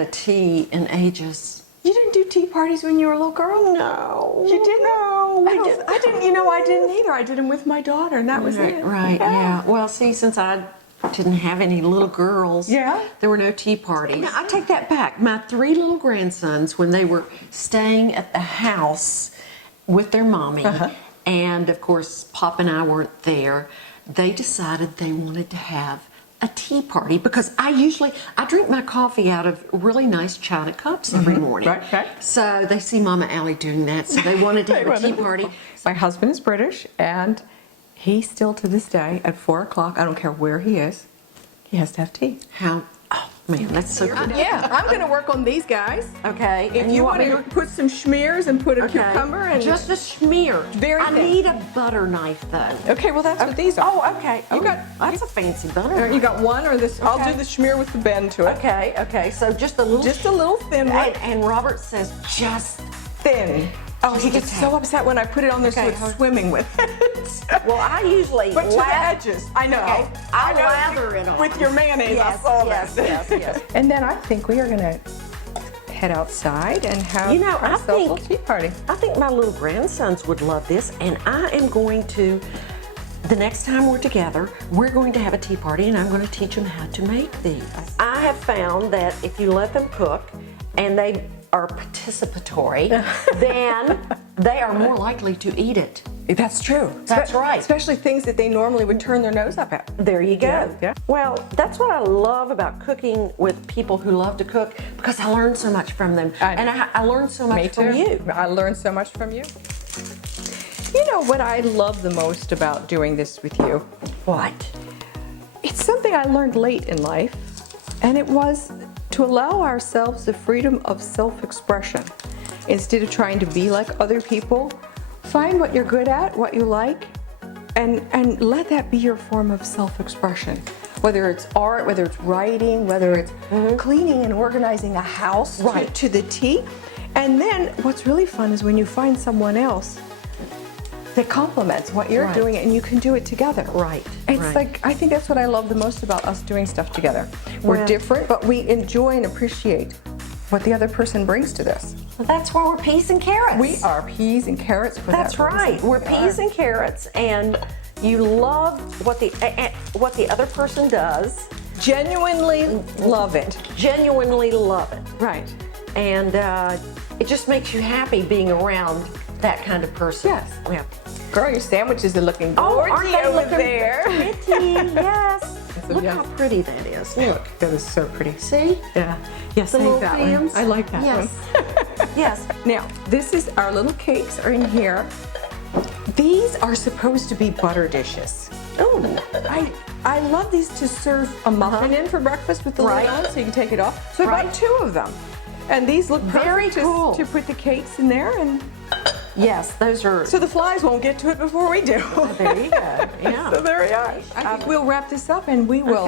a tea in ages. You didn't do tea parties when you were a little girl? No. You didn't? No, I didn't, I didn't either. I did them with my daughter, and that was it. Right, yeah. Well, see, since I didn't have any little girls, there were no tea parties. Now, I take that back. My 3 little grandsons, when they were staying at the house with their mommy, and of course, Pop and I weren't there, they decided they wanted to have a tea party, because I drink my coffee out of really nice china cups every morning. Right. So they see Mama Allie doing that, so they wanted to have a tea party. My husband is British, and he still to this day at 4 o'clock, I don't care where he is, he has to have tea. Oh man, that's so cool. Yeah, I'm going to work on these guys. Okay. If you want to put some schmears and put a cucumber and just a smear. I need a butter knife though. Okay, well that's what these are. Oh, okay. That's a fancy butter knife. You got one or this? I'll do the schmear with the bend to it. Okay. So just a little thin one. And Robert says just thin. Oh, he gets so upset when I put it on there, so it's swimming with it. Well, I usually but to the edges. I know. Okay. I lather it on with your mayonnaise. Yes, I saw yes. And then I think we are going to head outside and have ourselves a little tea party. I think my little grandsons would love this, and I am going to. The next time we're together, we're going to have a tea party, and I'm going to teach them how to make these. I have found that if you let them cook, and they are participatory, then they are more likely to eat it. That's true. That's right. Especially things that they normally would turn their nose up at. There you go. Yeah. Well, that's what I love about cooking with people who love to cook, because I learn so much from them. And I learn so much from you. I learned so much from you. You know what I love the most about doing this with you? What? It's something I learned late in life, and it was to allow ourselves the freedom of self-expression. Instead of trying to be like other people, find what you're good at, what you like, and let that be your form of self-expression. Whether it's art, whether it's writing, whether it's cleaning and organizing a house to the T. And then what's really fun is when you find someone else that complements what you're doing, and you can do it together. It's like, I think that's what I love the most about us doing stuff together. We're different, but we enjoy and appreciate what the other person brings to this. Well, that's why we're peas and carrots. We are peas and carrots for that reason. That's right. We're peas and carrots, and you love what the other person does. Genuinely love it. Genuinely love it. Right. And it just makes you happy being around that kind of person. Yes. Yeah. Girl, your sandwiches are looking gorgeous aren't they over there. Pretty, yes. Look how pretty that is. Look. That is so pretty. See? Yeah. Yes, The I little like that fans. one. I like that one. Yes. Now, this is our little cakes are in here. These are supposed to be butter dishes. Oh. I love these to serve a muffin in for breakfast with the lid on, so you can take it off. So I bought 2 of them. And these look very cool to put the cakes in there, and yes, those are. So the flies won't get to it before we do. Oh, there you go. Yeah. So there we are. I think we'll wrap this up, and we will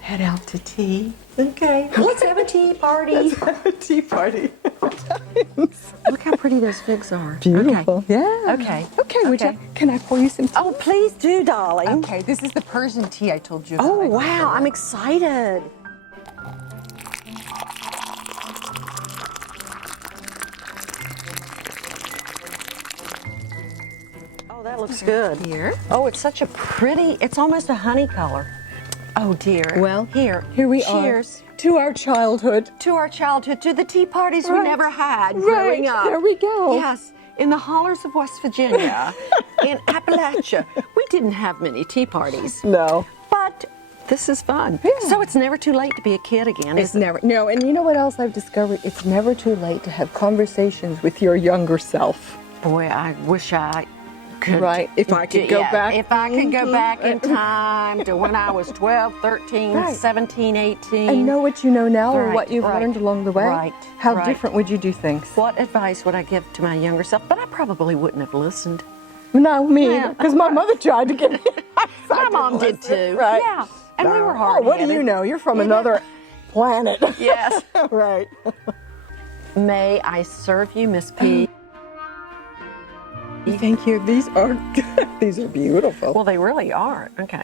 head out to tea. Okay. Let's have a tea party. Let's have a tea party. Look how pretty those figs are. Beautiful. Okay. Yeah. Okay. Can I pour you some tea? Oh, please do, darling. Okay, this is the Persian tea I told you about. Oh, wow. I'm excited. Oh, that looks good. Here. Oh, it's such a pretty, it's almost a honey color. Oh, dear. Well, here we Cheers. are. To our childhood. To our childhood, to the tea parties we never had growing up. There we go. Yes, in the hollers of West Virginia, in Appalachia. We didn't have many tea parties. No. But this is fun. Yeah. So it's never too late to be a kid again, It's never. No, and you know what else I've discovered? It's never too late to have conversations with your younger self. Boy, I wish I could. Right, if I could go back. If I could go back in time to when I was 12, 13, 17, 18. And know what you know now or what you've learned along the way. Right. How different would you do things? What advice would I give to my younger self? But I probably wouldn't have listened. No, me, because my mother tried to get me. My mom did too. Right. Yeah. And we were hard. Oh, what do you know? You're from another planet. Yes. Right. May I serve you, Miss P? Thank you. These are beautiful. Well, they really are. Okay.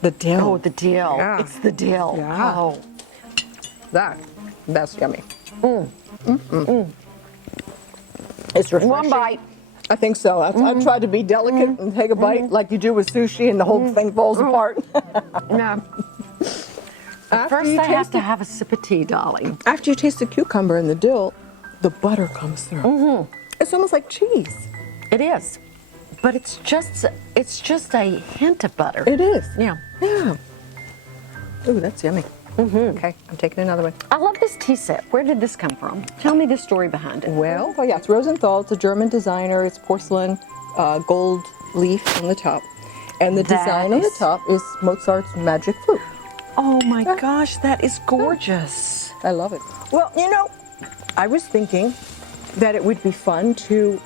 The dill. Oh, the dill. Yeah. It's the dill. Yeah. Oh. That That's yummy. It's refreshing. One bite. I think so. I tried to be delicate and take a bite like you do with sushi, and the whole thing falls apart. No. First, I have to have a sip of tea, darling. After you taste the cucumber and the dill, the butter comes through. It's almost like cheese. It is, but it's just a hint of butter. It is. Yeah. Yeah. Ooh, that's yummy. Okay, I'm taking another one. I love this tea set. Where did this come from? Tell me the story behind it. Well, yeah, it's Rosenthal. It's a German designer. It's porcelain, gold leaf on the top. And the design on the top is Mozart's magic flute. Oh my gosh, that is gorgeous. I love it. Well, you know, I was thinking that it would be fun to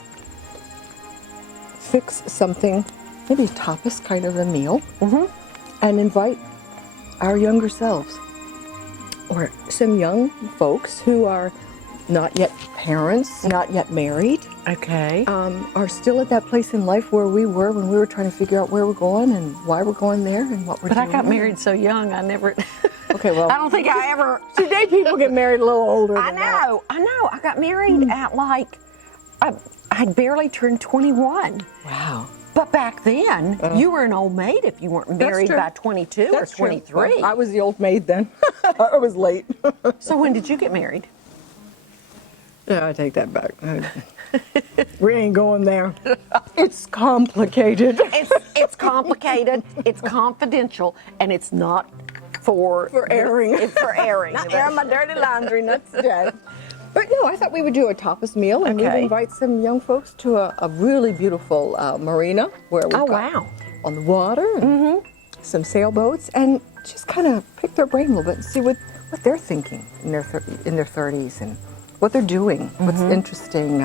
fix something, maybe a tapas kind of a meal, and invite our younger selves or some young folks who are not yet parents, not yet married, Okay. are still at that place in life where we were when we were trying to figure out where we're going and why we're going there and what we're But doing. I got married so young, I never. Okay, well. I don't think I ever. Today people get married a little older than I know. I got married at like, I'd barely turned 21. Wow. But back then, you were an old maid if you weren't married true. by 22 That's or true. 23. Well, I was the old maid then. I was late. So when did you get married? Yeah, I take that back. We ain't going there. It's complicated. It's complicated, it's confidential, and it's not for airing. It's for airing. Not air my dirty laundry, not today. But no, I thought we would do a tapas meal and Okay. we'd invite some young folks to a really beautiful marina where we've Oh, got wow. on the water and some sailboats and just kind of pick their brain a little bit and see what they're thinking in their 30s and what they're doing, what's interesting,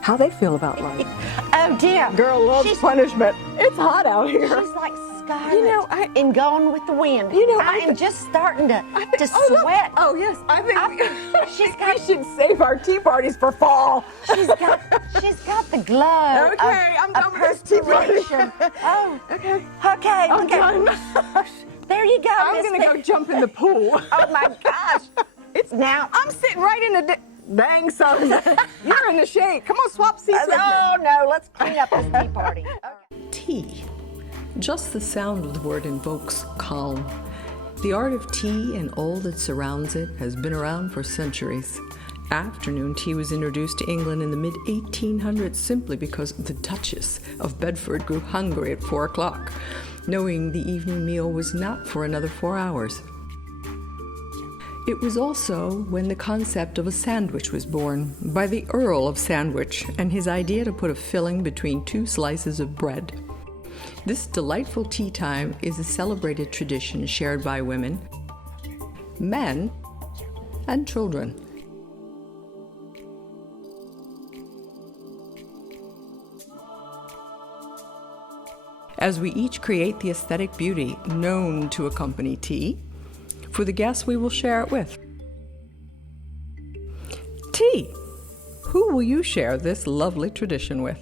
how they feel about life. Oh dear. Girl loves punishment. It's hot out here. She's like Scarlett in Gone with the Wind. You know, I am just starting to look. sweat. Oh yes, I think we should save our tea parties for fall. She's got the glow. Okay, I'm done with this tea party. perspiration. Oh, Okay. okay. I'm okay. done. There you go. I'm Miss gonna go jump in the pool. Oh my gosh. It's Now. I'm sitting right in the dang sun. You're in the shade. Come on, swap seats with me. Oh no, let's clean up this tea party. Tea. Just the sound of the word invokes calm. The art of tea and all that surrounds it has been around for centuries. Afternoon tea was introduced to England in the mid-1800s simply because the Duchess of Bedford grew hungry at 4 o'clock, knowing the evening meal was not for another 4 hours. It was also when the concept of a sandwich was born by the Earl of Sandwich and his idea to put a filling between 2 slices of bread. This delightful tea time is a celebrated tradition shared by women, men, and children. As we each create the aesthetic beauty known to accompany tea, for the guests we will share it with. Tea. Who will you share this lovely tradition with?